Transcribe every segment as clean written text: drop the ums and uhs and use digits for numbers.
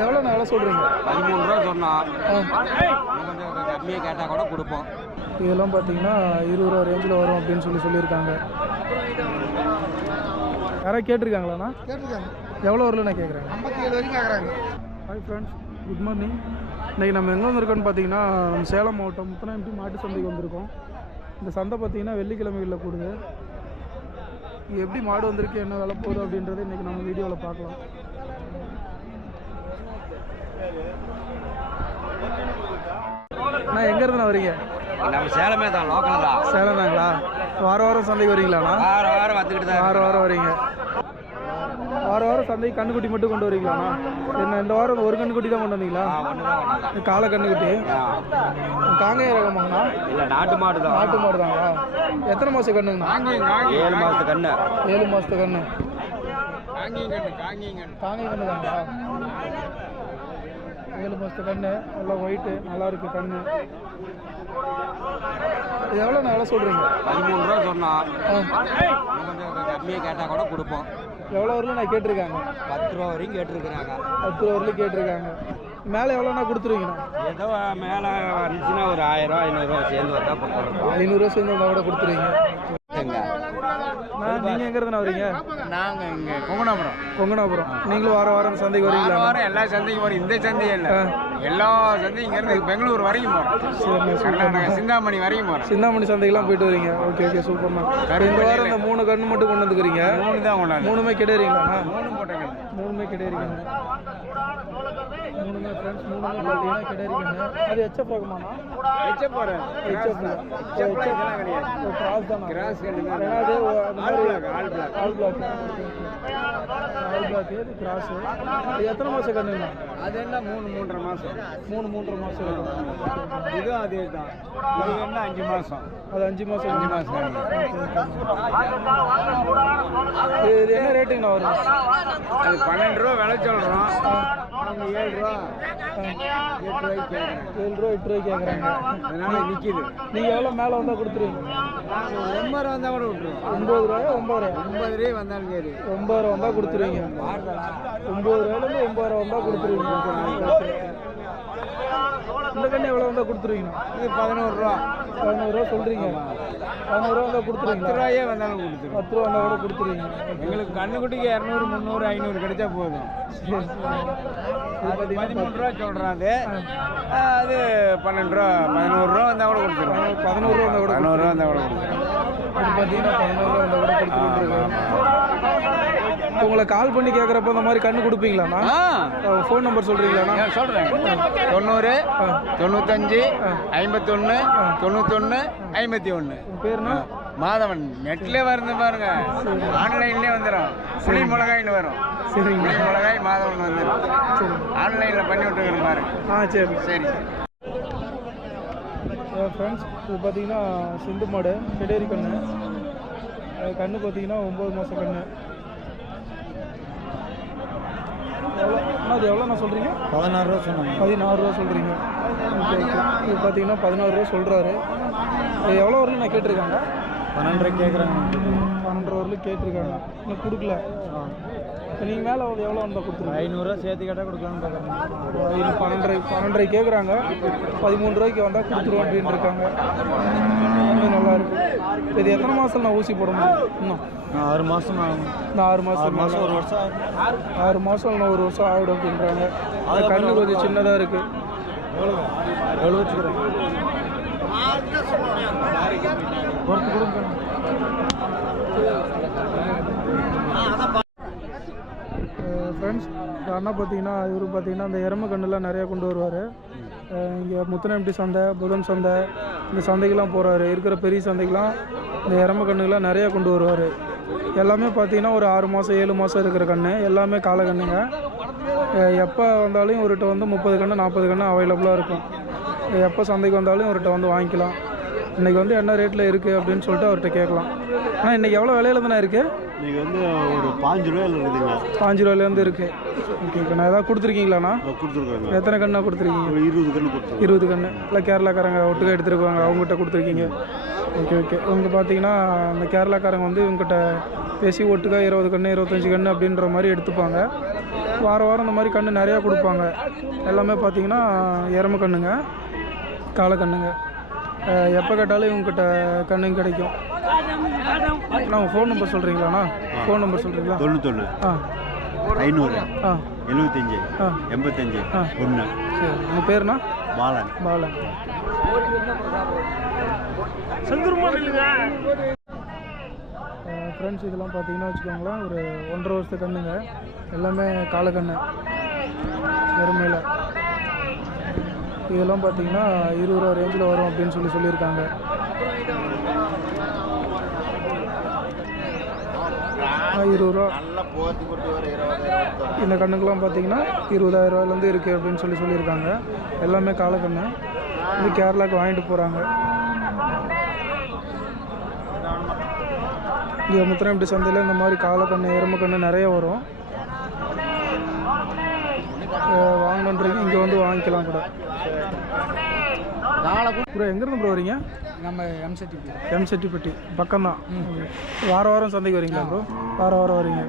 எவ்வளோ நான் எவ்வளோ சொல்கிறீங்க? 13 ரூபா சொன்னோம். கொஞ்சம் கம்மியாக கேட்டால் கூட கொடுப்போம். இதெல்லாம் பார்த்தீங்கன்னா 20 ரூபா ரேஞ்சில் வரும் அப்படின்னு சொல்லியிருக்காங்க. யாராவது கேட்டிருக்காங்களாண்ணா? கேட்டிருக்காங்க. எவ்வளோ வரலண்ணா கேட்குறாங்க? 57 வரைக்கும் கேட்குறாங்க. Hi friends, good morning. இன்றைக்கி நம்ம எங்கே வந்திருக்கோன்னு பார்த்தீங்கன்னா நம்ம சேலம் மாவட்டம் முத்தநாயம்பட்டி மாட்டு சந்தைக்கு வந்திருக்கோம். இந்த சந்தை பார்த்தீங்கன்னா வெள்ளிக்கிழமைகளில் கூடுது. இங்கே எப்படி மாடு வந்திருக்கு, என்ன விலை போகுது அப்படின்றத இன்றைக்கி நம்ம வீடியோவில் பார்க்கலாம். அண்ணா எங்கேருந்து வரீங்க? நம்ம சேலமே தான், லோக்கல் தான். சேலம் தாங்களா? வாரம் சந்தைக்கு வரீங்களாண்ணா? வாரம் வந்துக்கிட்டு தான். வாரம் வரீங்க. வாரம் சந்தைக்கு கண்ணுக்குட்டி மட்டும் கொண்டு வரீங்களாண்ணா? என்ன இந்த வாரம் ஒரு கண்ணுக்குட்டி தான் கொண்டு வந்தீங்களா? காலை கண்ணுக்குட்டி. காங்கேய ரகமாங்கண்ணா? இல்லை, நாட்டு மாடு தான். நாட்டு மாடு தாங்களா? எத்தனை மாதம் கண்ணுங்கண்ணா? 7 மாதத்து கண்ணு. 7 மாதத்து கண்ணு. காங்கேய கண்ணு தாங்களா? 7 மாதத்து கண்ணு. நல்லா ஒயிட்டு, நல்லா இருக்கு கண்ணு. இது எவ்வளோ நான் எவ்வளோ சொல்கிறீங்க? 13 ரூபா சொன்னோம். கொஞ்சம் கம்மியாக கேட்டால் கூட கொடுப்போம். எவ்வளோ வரலும் நான் கேட்டிருக்காங்க? 10 ரூபா வரைக்கும் கேட்டிருக்கிறாங்க. 10 ரூபா வரலும் கேட்டிருக்காங்க. மேலே எவ்வளோண்ணா கொடுத்துருவீங்கண்ணா? ஏதோ மேலே வந்துச்சுன்னா ஒரு 1000 ரூபா 500 ரூபா சேர்ந்து வந்தால் கொடுத்துருவோம். 500 ரூபா சேர்ந்து வந்தால் கூட கொடுத்துருவீங்க. நீங்கள் எங்கே இருந்தா வரீங்க? நாங்கள் இங்கே கொங்கனாபுரம். கொங்கனாபுரம். நீங்களும் வாரம் சந்தைக்கு வரீங்களா? வாரம் எல்லா சந்தைக்கும் வரும். இந்த சந்தையும் இல்லை, எல்லா சந்தையும் இங்கேருந்து பெங்களூர் வரைக்கும் போகிறோம். கர்நாடகா சிந்தாமணி வரைக்கும் போகிறோம். சிந்தாமணி சந்தைக்கெல்லாம் போயிட்டு வரீங்க. ஓகே ஓகே, சூப்பர்ண்ணா. இந்த வாரம் இந்த 3 கண்ணு மட்டும் கொண்டு வந்துக்கிறீங்க. 3 தான் கொண்டாந்து. 3மே கிடையாதுங்களாண்ணா? 3 போட்டேங்க. 3மே கிடையாதுங்க. 3மே ஃப்ரெண்ட்ஸ், 3மே பார்த்தீங்கன்னா கிடையாதுங்க. அது ஹெச்எஃப் ரகமாண்ணா? ஹெச்எஃப் போகிறேன். ஹெச்எஃப் இதெல்லாம் கிடையாது. கிராஸ் தானே? கிராஸ் கண்ணு. அது ஆல் பிளாக். All black. இது கிராஸு. இது எத்தனை மாதம் கண்ணுங்கண்ணா? அது என்ன 3-3.5 மாதம். 3-3.5 மாதம் இருக்கும். இதுவும் அதே தான். இது என்ன 5 மாதம். அது 5 மாதம். 5 மாதம். இது என்ன ரேட்டுங்கண்ணா வரும்? அது 12 ரூபா விலை சொல்கிறோம். அவங்க 7 ரூபா 8 ரூபாய்க்கு கேட்குறேன். 7 ரூபா 8 ரூபாய்க்கு கேட்குறாங்க. அதனால நிற்கிது. நீங்கள் எவ்வளோ மேலே வந்தால் கொடுத்துருவீங்க? நாங்கள் 9 ரூபா வந்தால் கூட விட்டுருவோம். 9 ரூபாயா? 9 ரூபாயா? 9 ரூபாய் வந்தாலும் சரி. 9 ரூபா வந்தால் கொடுத்துருவீங்க. 9 ரூபாயிலேருந்து 9 ரூபா வந்தால் கொடுத்துருவீங்க. இந்த கண்ணு எவ்வளோ வந்தால் கொடுத்துருவீங்கண்ணா? இது 11 ரூபா. 11 ரூபா சொல்கிறீங்க. 11 ரூபா வந்தால் கொடுத்துருவீங்க. 10 ரூபாயே வந்தாலும் கொடுத்துருவோம். 10 ரூபா வந்தால் கூட கொடுத்துருவீங்க. எங்களுக்கு கண்ணுக்குட்டிக்கு 200, 300, 500 கிடைச்சா போதும். அது 13 ரூபா சொல்கிறான். அது 12 ரூபா 11 ரூபா வந்தால் கூட கொடுத்துருவோம். 11 ரூபா வந்தால் கூட 11 ரூபா வந்தால் கூட கொடுத்துருவோம். அது பார்த்தீங்கன்னா 11 ரூபா வந்தால் கூட கொடுத்துருவோம். உங்களை கால் பண்ணி கேட்குறப்ப இந்த மாதிரி கண்ணு கொடுப்பீங்களாண்ணா? Phone number சொல்கிறீங்களாண்ணா? சொல்கிறேன். 90 95 51 91 51. பேருண்ணா? மாதவன். நெட்லேயே வருது பாருங்க, ஆன்லைன்லேயே வந்துடும். புளி மிளகாயின்னு வரும். சரிங்க. புளி மிளகாய் மாதவன் வந்துடும். சரி, ஆன்லைனில் பண்ணி விட்டுருக்குறேன் பாருங்க. சரி சரி. ஃப்ரெண்ட்ஸ், இது பார்த்தீங்கன்னா சிந்து மாடு கெடேரி கண்ணு. கண்ணு பார்த்தீங்கன்னா 9 மாதம் கண்ணு. அது எவ்வளோ நான் சொல்கிறீங்க? 16 ரூபா சொன்னாங்க. 16 ரூபா சொல்கிறீங்க. Okay okay. இது பார்த்தீங்கன்னா 16 ரூபா சொல்கிறாரு. இது எவ்வளோ வரலும் நான் கேட்டிருக்காங்க? 12 கேட்குறாங்க. 12 வரலும் கேட்டிருக்காங்க. இன்னும் கொடுக்கல. நீங்கள் மேலே எவ்வளோ வந்தால் கொடுத்துருங்க? 500 ரூபா சேர்த்து கேட்டால் கொடுக்கலான்னு பார்க்குறாங்க. 12 கேட்குறாங்க. 13 ரூபாய்க்கு வந்தால் கொடுத்துருவோம் அப்படின்னு இருக்காங்க. இன்னும் நல்லா இருக்கு. இது எத்தனை மாதம் நான் ஊசி போட முடியும்? இன்னும் 6 மாதம் ஆகும். இன்னும் 6 மாதம் 1 வருஷம் ஆகும். 6 மாதம் இல்லை 1 வருஷம் ஆகிடும் அப்படின்றாங்க. கண்ணு கொஞ்சம் சின்னதாக இருக்குது. எவ்வளோ வச்சுக்கிறேன்? பொறுத்து கொடுங்க. ஃப்ரெண்ட்ஸ், அண்ணா பார்த்தீங்கன்னா இவர் பார்த்தீங்கன்னா இந்த எருமை கண்ணுலாம் நிறையா கொண்டு வருவார். இங்கே முத்தநாயம்பட்டி சந்தை, புதன் சந்தை, இந்த சந்தைக்கெலாம் போகிறாரு. இருக்கிற பெரிய சந்தைக்கெலாம் இந்த எருமை கண்ணுலாம் நிறையா கொண்டு வருவார். எல்லாமே பார்த்தீங்கன்னா ஒரு 6 மாதம் 7 மாதம் இருக்கிற கன்று, எல்லாமே காலை கண்ணுங்க. எப்போ வந்தாலும் இவர்கிட்ட வந்து 30 கன்று 40 கன்று அவைலபிளாக இருக்கும். எப்போ சந்தைக்கு வந்தாலும் இவர்கிட்ட வந்து வாங்கிக்கலாம். இன்றைக்கி வந்து என்ன ரேட்டில் இருக்குது அப்படின்னு சொல்லிட்டு அவர்கிட்ட கேட்கலாம். ஆனால் இன்றைக்கி எவ்வளோ விலையில தானே இருக்குது? இன்றைக்கி வந்து ஒரு 5 ரூபாயில் இருக்குதுங்க. 5 ரூபாயிலேருந்து இருக்குது. ஓகே, நான் எதாவது கொடுத்துருக்கீங்களாண்ணா? கொடுத்துருக்காங்க. எத்தனை கண்ணா கொடுத்துருக்கீங்க? 20 கன்று கொடுத்துருக்கோம். 20 கன்று. இல்லை கேரளாக்காரங்க ஒட்டுக்க எடுத்துருக்காங்க, அவங்ககிட்ட கொடுத்துருக்கீங்க. Okay okay. இவங்க பார்த்தீங்கன்னா அந்த கேரளாக்காரங்க வந்து இவங்ககிட்ட பேசி ஒட்டுக்கா 20 கன்று 25 கன்று அப்படின்ற மாதிரி எடுத்துப்பாங்க. வாரம் வாரம் இந்த மாதிரி கன்று நிறையா கொடுப்பாங்க. எல்லாமே பார்த்தீங்கன்னா எருமை கன்றுங்க, காளை கன்றுங்க. எப்போ கேட்டாலும் இவங்ககிட்ட கன்றுங்க கிடைக்கும். நான் ஃபோன் நம்பர் சொல்கிறீங்களாண்ணா? ஃபோன் நம்பர் சொல்கிறீங்களா? 91 500 75 85 1. சரி, உங்கள் பேருண்ணா? பாலன். பாலன். ஃப்ரெண்ட்ஸ், இதெல்லாம் பார்த்தீங்கன்னா வச்சுக்கோங்களேன், ஒரு 1.5 வருஷத்து கன்றுங்க. எல்லாமே காளை கன்று எருமையில். இதெல்லாம் பார்த்தீங்கன்னா 20 ரூபா ரேஞ்சில் வரும் அப்படின்னு சொல்லியிருக்காங்க. ₹20. இந்த கண்ணுக்கெல்லாம் பார்த்தீங்கன்னா 20,000 ரூபாயிலேருந்து இருக்குது அப்படின்னு சொல்லியிருக்காங்க. எல்லாமே காளை கன்று. இது கேரளாவுக்கு வாங்கிட்டு போகிறாங்க. இங்கே முத்திரம்பட்டி சந்தையில் இந்த மாதிரி காளை கன்று எருமை கன்று நிறைய வரும். வாங்கணுன்றீங்க இங்கே வந்து வாங்கிக்கலாம் கூட. ப்ரோ எங்கேருந்து ப்ரோ வரீங்க? நம்ம எம்செட்டிப்பட்டி பக்கம்தான். வாரம் வாரம் சந்தைக்கு வரீங்களா ப்ரோ? வாரம் வாரம் வரீங்க.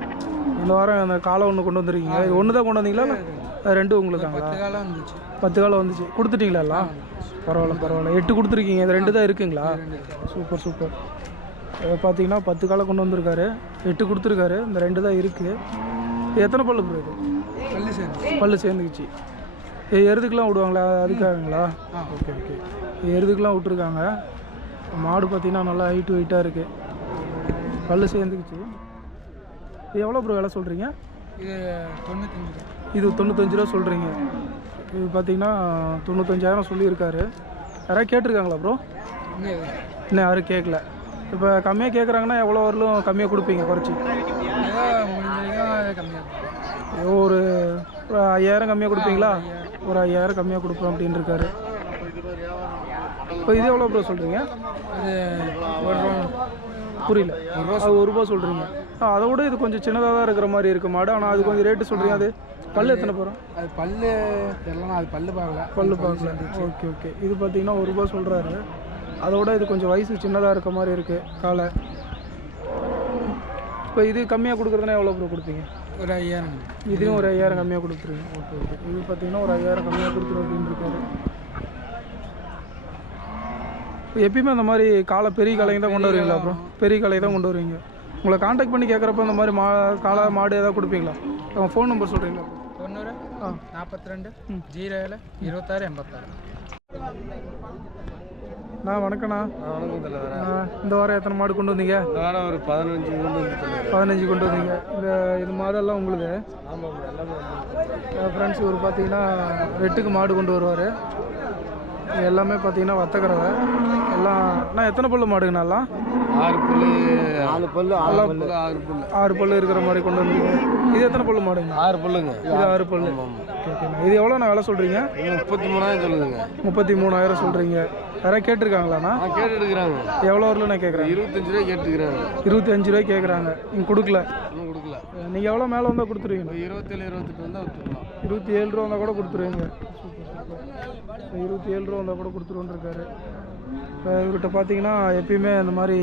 இந்த வாரம் அந்த காலை ஒன்று கொண்டு வந்துருக்கீங்க. இது ஒன்று தான் கொண்டு வந்தீங்களா இல்லை 2 உங்களுக்காங்களா? 10 காலை வந்துச்சு. கொடுத்துட்டீங்களா எல்லாம்? பரவாயில்ல. 8 கொடுத்துருக்கீங்க. இது 2 தான் இருக்குங்களா? சூப்பர். பார்த்தீங்கன்னா 10 காலை கொண்டு வந்திருக்காரு, 8 கொடுத்துருக்காரு. இந்த 2 தான் இருக்குது. எத்தனை பல்லு ப்ரோ இது? பல்லு சேர்ந்துக்குச்சு. எருதுக்கெலாம் விடுவாங்களா? அதுக்காகங்களா? ஓகே. எருதுக்கெலாம் விட்டுருக்காங்க. மாடு பார்த்தீங்கன்னா நல்லா ஹைட்டு வெயிட்டாக இருக்குது. பல்லு சேர்ந்துக்குச்சு. இது எவ்வளோ ப்ரோ விலை சொல்கிறீங்க? இது 95 ரூபா சொல்கிறீங்க. இது பார்த்தீங்கன்னா 95,000 சொல்லியிருக்காரு. யாராவது கேட்டிருக்காங்களா ப்ரோ? இன்னும் யாரும் கேட்கல. இப்போ கம்மியாக கேட்குறாங்கன்னா எவ்வளோ வரலும் கம்மியாக கொடுப்பீங்க குறைச்சி? ஒரு 5,000 கம்மியாக கொடுப்பீங்களா? ஒரு 5,000 கம்மியாக கொடுப்போம் அப்படின்னு இருக்காரு. இப்போ இது எவ்வளோ ப்ரோ சொல்கிறீங்க? புரியல. அது ₹1 சொல்கிறீங்க. அதை விட இது கொஞ்சம் சின்னதாக தான் இருக்கிற மாதிரி இருக்குது மாடு. ஆனால் அது கொஞ்சம் ரேட்டு சொல்கிறீங்க. அது பல்லு எத்தனை போகிறோம்? அது பல்லு தெரியலனா, அது பல்லு பார்க்கல. ஓகே. இது பார்த்தீங்கன்னா ₹1 சொல்கிறாரு. அதோட இது கொஞ்சம் வயசு சின்னதாக இருக்க மாதிரி இருக்குது காலை. இப்போ இது கம்மியாக கொடுக்குறதுனா எவ்வளோ ப்ரோ கொடுப்பீங்க? ஒரு 5,000. இதுவும் ஒரு 5,000 கம்மியாக கொடுத்துருங்க. ஓகே. இது பார்த்தீங்கன்னா ஒரு 5,000 கம்மியாக கொடுத்துரும் அப்படின்னு இருக்காரு. எப்பயுமே அந்த மாதிரி காலை பெரிய காலைங்க தான் கொண்டு வருவீங்களா ப்ரோ? பெரிய காலை தான் கொண்டு வருவீங்க. உங்களை காண்டாக்ட் பண்ணி கேட்குறப்ப இந்த மாதிரி காலை மாடு ஏதாவது கொடுப்பீங்களா? உங்கள் ஃபோன் நம்பர் சொல்கிறீங்களா? 90 42 07 26 86. வணக்கண்ணா. வணக்கம். இந்த வாரம் எத்தனை மாடு கொண்டு வந்தீங்க? இந்த வாரம் ஒரு 15 கொண்டு வந்தீங்க. இது மாடெல்லாம் உங்களுக்கு? ஃப்ரெண்ட்ஸ், இவர் பார்த்தீங்கன்னா 8க்கு மாடு கொண்டு வருவார். எல்லாமே பார்த்தீங்கன்னா வத்தக்கறவை எல்லாம். நான் எத்தனை பல்லு மாடுங்கண்ணா? 6 பல்லு 6 பல்லு இருக்கிற மாதிரி கொண்டு வந்தீங்க. இது எத்தனை பல்லு மாடுங்க? 6 பல்லுங்க. இது 6 பல்லு. ஓகேண்ணா. இது எவ்வளோ நான் விலை சொல்கிறீங்க? 33,000 சொல்லுதுங்க. 33,000 சொல்கிறீங்க. யாராவது கேட்டிருக்காங்களாண்ணா? கேட்டு எடுக்கிறாங்க. எவ்வளோ வரல நான் கேட்குறேன்? 25 ரூபாய் கேட்டுக்கிறாங்க. 25 ரூபாய் கேட்குறாங்க. நீங்கள் கொடுக்கல? இன்னும் கொடுக்கல. நீங்கள் எவ்வளோ மேலே வந்தால் கொடுத்துருவீங்க? 27 28 வந்தால் விட்டுருக்கலாம். 27 ரூபா வந்தால் கூட கொடுத்துருவீங்க. 27 ரூபா வந்தால் கூட கொடுத்துருவோன்னு இருக்காரு. இப்போ இவர்கிட்ட பார்த்தீங்கன்னா எப்பயுமே இந்த மாதிரி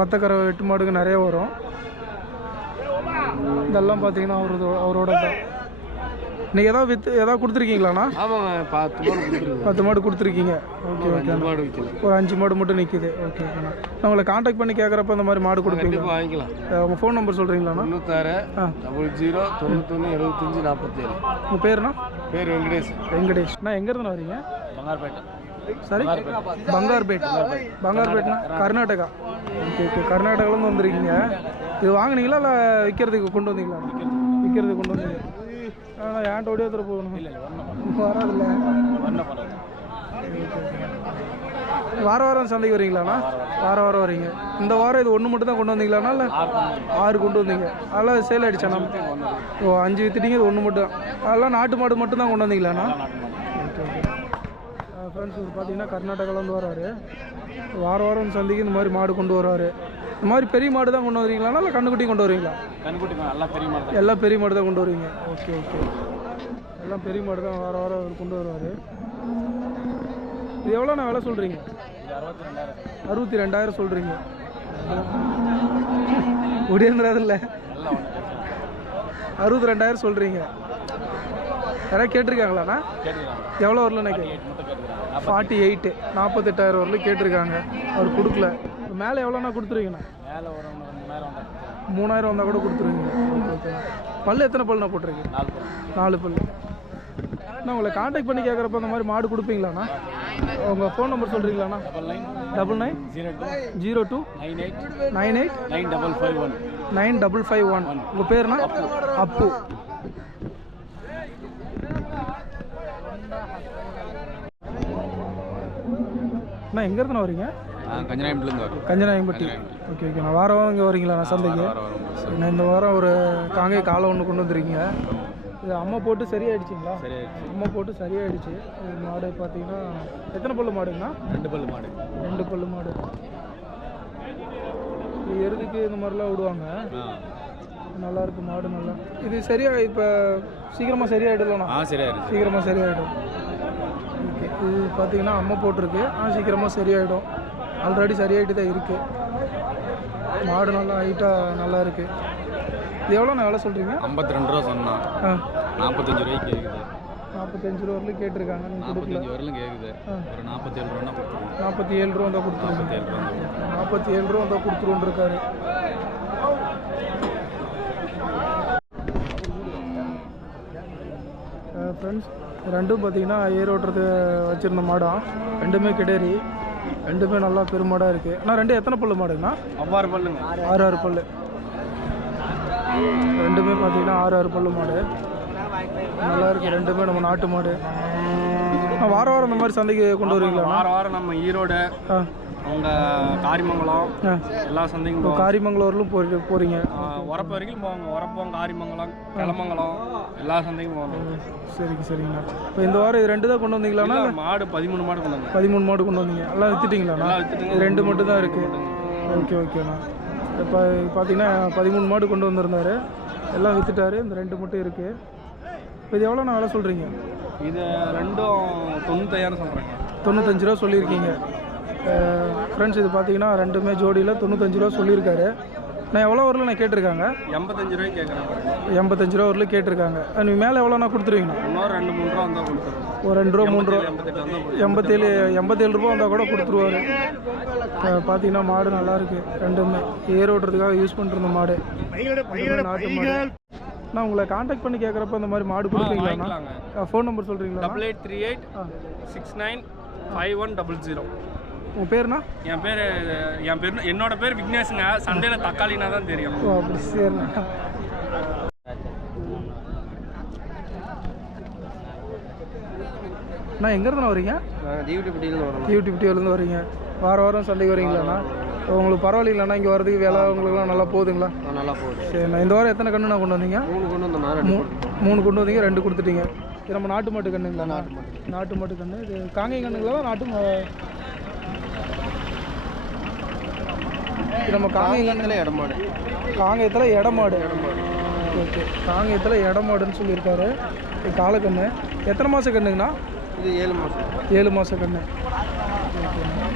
வத்தக்கரை 8 மாடுங்க நிறைய வரும். இதெல்லாம் பார்த்தீங்கன்னா அவரோட தான். நீங்கள் ஏதாவது கொடுத்துருக்கீங்களாண்ணா? ஆமாங்க, 10 மாடு கொடுத்துருக்கீங்க. ஓகே. ஒரு 5 மாடு மட்டும் நிற்கிது. ஓகேண்ணா. நான் உங்களை காண்டாக்ட் பண்ணி கேட்குறப்ப இந்த மாதிரி மாடு கொடுப்பீங்க? வாங்கிக்கலாம். உங்கள் ஃபோன் நம்பர் சொல்கிறீங்களாண்ணா? 96 00 91 75 47. உங்கள் பேருண்ணா? பேர் வெங்கடேஷ். நான் எங்கேருந்து வரீங்க? பங்கார்பேட்டை. சரி, பங்கார்பேட்னா கர்நாடகா. ஓகே. கர்நாடகாலேருந்து வந்துருக்கீங்க. இது வாங்கினீங்களா இல்லை விற்கிறதுக்கு கொண்டு வந்தீங்களா? விற்கிறதுக்கு கொண்டு வந்தீங்க. ஆனால் ஏன்ட்ட ஓடி எடுத்துகிட்டு போகணும். வராதில்ல. வாரம் வாரம் சந்தைக்கு வரீங்களாண்ணா? வாரம் வரீங்க. இந்த வாரம் இது 1 மட்டும் தான் கொண்டு வந்தீங்களாண்ணா இல்லை 6 கொண்டு வந்தீங்க? அதெல்லாம் சேல் ஆகிடுச்சாண்ணா? 5 வித்துட்டீங்க. இது 1 மட்டும். அதெல்லாம் நாட்டு மாடு மட்டும் தான் கொண்டு வந்தீங்களாண்ணா? ஃப்ரெண்ட்ஸ், இவர் பார்த்தீங்கன்னா கர்நாடகாவிலேருந்து வராரு. வாரம் சந்தைக்கு இந்த மாதிரி மாடு கொண்டு வருவார். இந்த மாதிரி பெரிய மாடு தான் கொண்டு வருவீங்களா இல்லை கண்ணுக்குட்டி கொண்டு வருவீங்களா? எல்லாம் பெரிய மாடு தான் கொண்டு வருவீங்க. ஓகே. எல்லாம் பெரிய மாடு தான் வாரம் அவர் கொண்டு வருவார். இது எவ்வளோ நான் விலை சொல்கிறீங்க? 62,000 சொல்கிறீங்க. முடியன்றதில்ல. 62,000 சொல்கிறீங்க. யாராவது கேட்டிருக்காங்களாண்ணா? எவ்வளோ வரலண்ணா? 48 48,000 வரலும் கேட்டிருக்காங்க. அவர் கொடுக்கல. மேலே எவ்வளோண்ணா கொடுத்துருவீங்கண்ணா? 3,000 வந்தால் கூட கொடுத்துருவீங்க. ஓகே. பல்லு எத்தனை பல்லுண்ணா போட்டிருக்கு? 4 பல்லு. அண்ணா உங்களை காண்டாக்ட் பண்ணி கேட்குறப்ப அந்த மாதிரி மாடு கொடுப்பீங்களாண்ணா? உங்கள் ஃபோன் நம்பர் சொல்கிறீங்களாண்ணா? 9902 98 9551. உங்கள் பேருண்ணா? அப்பு. அண்ணா எங்கேருந்துண்ணா வரீங்க? கஞ்சனாயம்பட்டி. Okay okay. நான் வாரம் இங்கே வரீங்களா நான் சந்தைக்கு? நான் இந்த வாரம் ஒரு காங்கை காலை ஒன்று கொண்டு வந்துருக்கீங்க. இது அம்மா போட்டு சரியாயிடுச்சிங்களா? அம்மா போட்டு சரியாயிடுச்சு. மாடு பார்த்தீங்கன்னா எத்தனை பல்லு மாடுங்கண்ணா? 2 பல்லு மாடு. 2 பல்லு மாடு. இது எருதுக்கு இந்த மாதிரிலாம் விடுவாங்க. நல்லா இருக்கு மாடு நல்லா. இது சரியா இப்போ சீக்கிரமாக சரியாயிடலாம்? சீக்கிரமாக சரியாயிடும். ஓகே. இது பார்த்தீங்கன்னா அம்மா போட்டிருக்கு. சீக்கிரமாக சரியாயிடும். ஆல்ரெடி சரியாயிட்டு தான் இருக்குது. மாடு நல்லா ஹைட்டாக நல்லா இருக்குது. இது எவ்வளோண்ணா வேலை சொல்கிறீங்க? 52 ரூபா சொன்னா. 45 ரூபாய்க்கு கேட்குது. 45 ரூபா வரலும் கேட்டிருக்காங்க. நீங்கள் கொடுக்கல. 45 வரலும் கேட்குது. ஒரு 47 ரூபா கொடுத்துருவோம். 47 ரூபா தான் கொடுத்துருவோம். 47 ரூபா தான் கொடுத்துருவோன்னு இருக்காரு. ஃப்ரெண்ட்ஸ், ரெண்டும் பார்த்தீங்கன்னா ஏர் ஓட்டுறது வச்சுருந்த மாடாக. ரெண்டுமே கிடேரி. ரெண்டுமே நல்லா பெருமாடாக இருக்குது. ஆனால் ரெண்டு எத்தனை பல்லு மாடுங்கண்ணா? 6 பல்லுங்க. 6 பல்லு. ரெண்டுமே பார்த்தீங்கன்னா 6 பல்லு மாடு நல்லா இருக்குது. ரெண்டுமே நம்ம நாட்டு மாடு. வாரம் வாரம் இந்த மாதிரி சந்தைக்கு கொண்டு வருவீங்களா? வாரம் நம்ம ஈரோடு, அவங்க காரிமங்கலம் எல்லா சந்தைக்கும். காரிமங்கலம் வரலும் போகிறீங்க? உரப்பு வரைக்கும் போவாங்க. உரப்போம், காரிமங்கலம், கிளமங்கலம் எல்லா சந்தைக்கும் போவாங்க. சரிங்கண்ணா. இப்போ இந்த வாரம் இது 2 தான் கொண்டு வந்தீங்களாண்ணா? மாடு 13 மாடு கொண்டு வந்தோம். 13 மாடு கொண்டு வந்தீங்க. எல்லாம் விற்றுட்டிங்களாண்ணா? 2 மட்டும் தான் இருக்குது. ஓகேண்ணா. இப்போ பார்த்தீங்கன்னா 13 மாடு கொண்டு வந்திருந்தாரு. எல்லாம் விற்றுட்டாரு. இந்த 2 மட்டும் இருக்குது. இப்போ இது எவ்வளோண்ணா வேலை சொல்கிறீங்க? இது ரெண்டும் 95 சொல்கிறேன். 95 ரூபா சொல்லியிருக்கீங்க. ஃப்ரெண்ட்ஸ், இது பார்த்தீங்கன்னா ரெண்டுமே ஜோடியில் 95 ரூபா சொல்லியிருக்காரு. நான் எவ்வளோ வரல நான் கேட்டிருக்காங்க? 85 ரூபாய்க்கு கேட்குறேன். 85 ரூபா வரல கேட்டிருக்காங்க. நீங்கள் மேலே எவ்வளோண்ணா கொடுத்துருவீங்கண்ணா? இன்னும் 2-3 ரூபா வந்தால் கொடுத்துருவோம். ஒரு 2 ரூபா 3 ரூபா 87 ரூபா வந்தால் கூட கொடுத்துருவாரு. பார்த்தீங்கன்னா மாடு நல்லா இருக்குது. ரெண்டுமே ஏர் ஓட்டுறதுக்காக யூஸ் பண்ணிருந்த மாடு. நாட்டு மாடு. நான் உங்களை காண்டாக்ட் பண்ணி கேட்குறப்ப இந்த மாதிரி மாடு கொடுப்பீங்களா? ஃபோன் நம்பர் சொல்கிறீங்களா? 8838 69 5100. உங்கள் பேருண்ணா? என் பேர் என்னோட பேர் விக்னேஷுங்க. சந்தையில் தக்காளினா தான் தெரியும். ஓ அப்படி. சரிண்ணா. அண்ணா எங்கேருந்து வரீங்க? டியூட்டிலேருந்து வரீங்க. வாரம் சந்தைக்கு வரீங்களாண்ணா? உங்களுக்கு பரவாயில்லைங்களாண்ணா? இங்கே வரதுக்கு வேலை உங்களுக்குலாம் நல்லா போகுதுங்களா? நல்லா போகுது. சரிண்ணா. இந்த வாரம் எத்தனை கண்ணுண்ணா கொண்டு வந்தீங்க? 3 கொண்டு வந்தோம். 3 கொண்டு வந்தீங்க. 2 கொடுத்துட்டீங்க. இது நம்ம நாட்டு மாட்டு கண்ணுங்களா? நாட்டு மாட்டு கண்ணு. இது காங்கை கண்ணுங்களா? இது நம்ம காங்கேயத்தில் இடமாடு. காங்கேயத்தில் இடமாடு. ஓகே. காங்கேயத்தில் இடமாடுன்னு சொல்லியிருக்காரு. இது காலக்கண்ணு. எத்தனை மாத கண்ணுங்கண்ணா? இது 7 மாதம். 7 மாத கண்ணு. ஓகேண்ணா.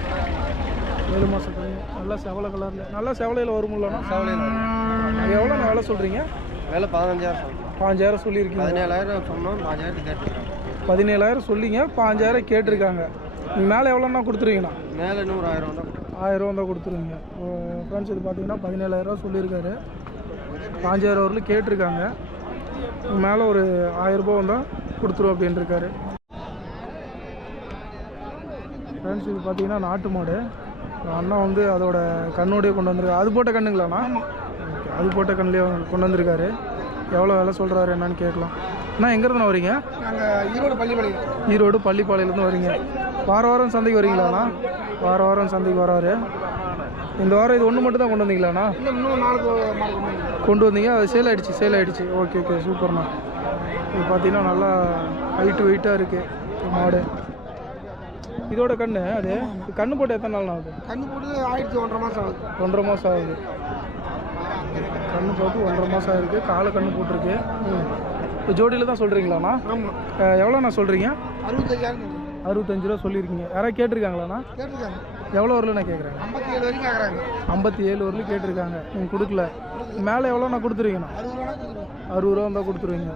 7 மாத கண்ணு. நல்லா செவலை கலரில். நல்லா செவலையில் வரும்லண்ணா? செவலையில் வரும். அது எவ்வளோ நான் வேலை சொல்கிறீங்க? வேலை 15,000. 5,000 சொல்லியிருக்கீங்க. 17,000 சொன்னோம். 5,000 கேட்டிருக்காங்க. 17,000 சொல்லிங்க. 5,000 கேட்டிருக்காங்க. நீங்கள் மேலே எவ்வளோண்ணா கொடுத்துருவீங்கண்ணா? மேலே இன்னும் ஒரு 1,000 தான். 1,000 தான் கொடுத்துருவீங்க. ஃப்ரெண்ட்ஸ், இது பார்த்தீங்கன்னா 17,000 சொல்லியிருக்காரு. 5,000 வரலும் கேட்டிருக்காங்க. மேலே ஒரு 1,000 ரூபா வந்தால் கொடுத்துருவோம் அப்படின்னு இருக்காரு. ஃப்ரெண்ட்ஸ், இது பார்த்தீங்கன்னா நாட்டு மாடு. அண்ணா வந்து அதோட கண்ணோடையே கொண்டு வந்திருக்காரு. அது போட்ட கண்ணுங்களாண்ணா? ஓகே. அது போட்ட கண்ணுலேயே கொண்டு வந்திருக்காரு. எவ்வளோ வேலை சொல்கிறாரு என்னன்னு கேட்கலாம். அண்ணா எங்கேருந்து வரீங்க? நாங்கள் ஈரோடு பள்ளிப்பாளையிலேருந்து வரீங்க. வாரம் சந்தைக்கு வரீங்களாண்ணா? வாரம் சந்தைக்கு வராரு. இந்த வாரம் இது ஒன்று மட்டும் தான் கொண்டு வந்தீங்களாண்ணா? கொண்டு வந்தீங்க. அது சேல் ஆகிடுச்சு. ஓகே. சூப்பர்ண்ணா. இது பார்த்தீங்கன்னா நல்லா வெயிட்டாக இருக்குது மாடு. இதோட கண்ணு அது கண்ணு போட்டு எத்தனை நாள் ஆகுது? கண்ணு போட்டு ஆயிடுச்சு. 1.5 மாதம் ஆகுது. 1.5 மாதம் ஆகுது. கண்ணு போட்டு 1.5 மாதம் ஆகிருக்கு. காலை கண்ணு போட்டிருக்கு. இப்போ ஜோடியில் தான் சொல்கிறீங்களாண்ணா? எவ்வளோண்ணா சொல்கிறீங்க? 65,000. 65 ரூபா சொல்லியிருக்கீங்க. யாராவது கேட்டிருக்காங்களாண்ணா? கேட்டிருக்காங்க. எவ்வளோ வரல நான் கேட்குறேன்? 57 வரைக்கும் கேட்குறாங்க. 57 வரலும் கேட்டிருக்காங்க. நீங்கள் கொடுக்கல. மேலே எவ்வளோ நான் கொடுத்துருவீங்கண்ணா? 60 ரூபா இருந்தால் கொடுத்துருவீங்க.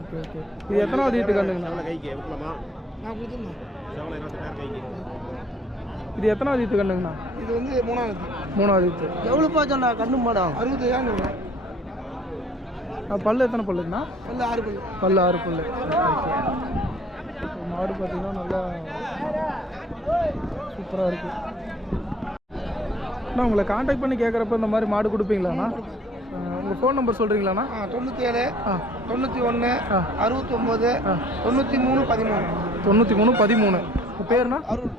Okay okay. இது எத்தனாவது ஈட்டு கண்ணுங்கண்ணா? நான் கொடுத்துருந்தேன். இது எத்தனாவது ஈட்டு கண்ணுங்கண்ணா? இது வந்து 3வது. 3வது ஈட்டு. எவ்வளோப்பா சொன்னா கண்ணு மாடம்? 65,000. பல்லு எத்தனை பல்லுங்கண்ணா? பல்லு 6 பல்லு. பல்லு 6 பல்லு. ஓகே. மாடு பார்த்தீங்கன்னா நல்லா சூப்பராக இருக்குது. அண்ணா உங்களை காண்டாக்ட் பண்ணி கேட்குறப்ப இந்த மாதிரி மாடு கொடுப்பீங்களாண்ணா? உங்கள் ஃபோன் நம்பர் சொல்கிறீங்களாண்ணா? 97 91 ஆ 69 93 13. 93 13. உங்கள் பேருண்ணா? அருள்.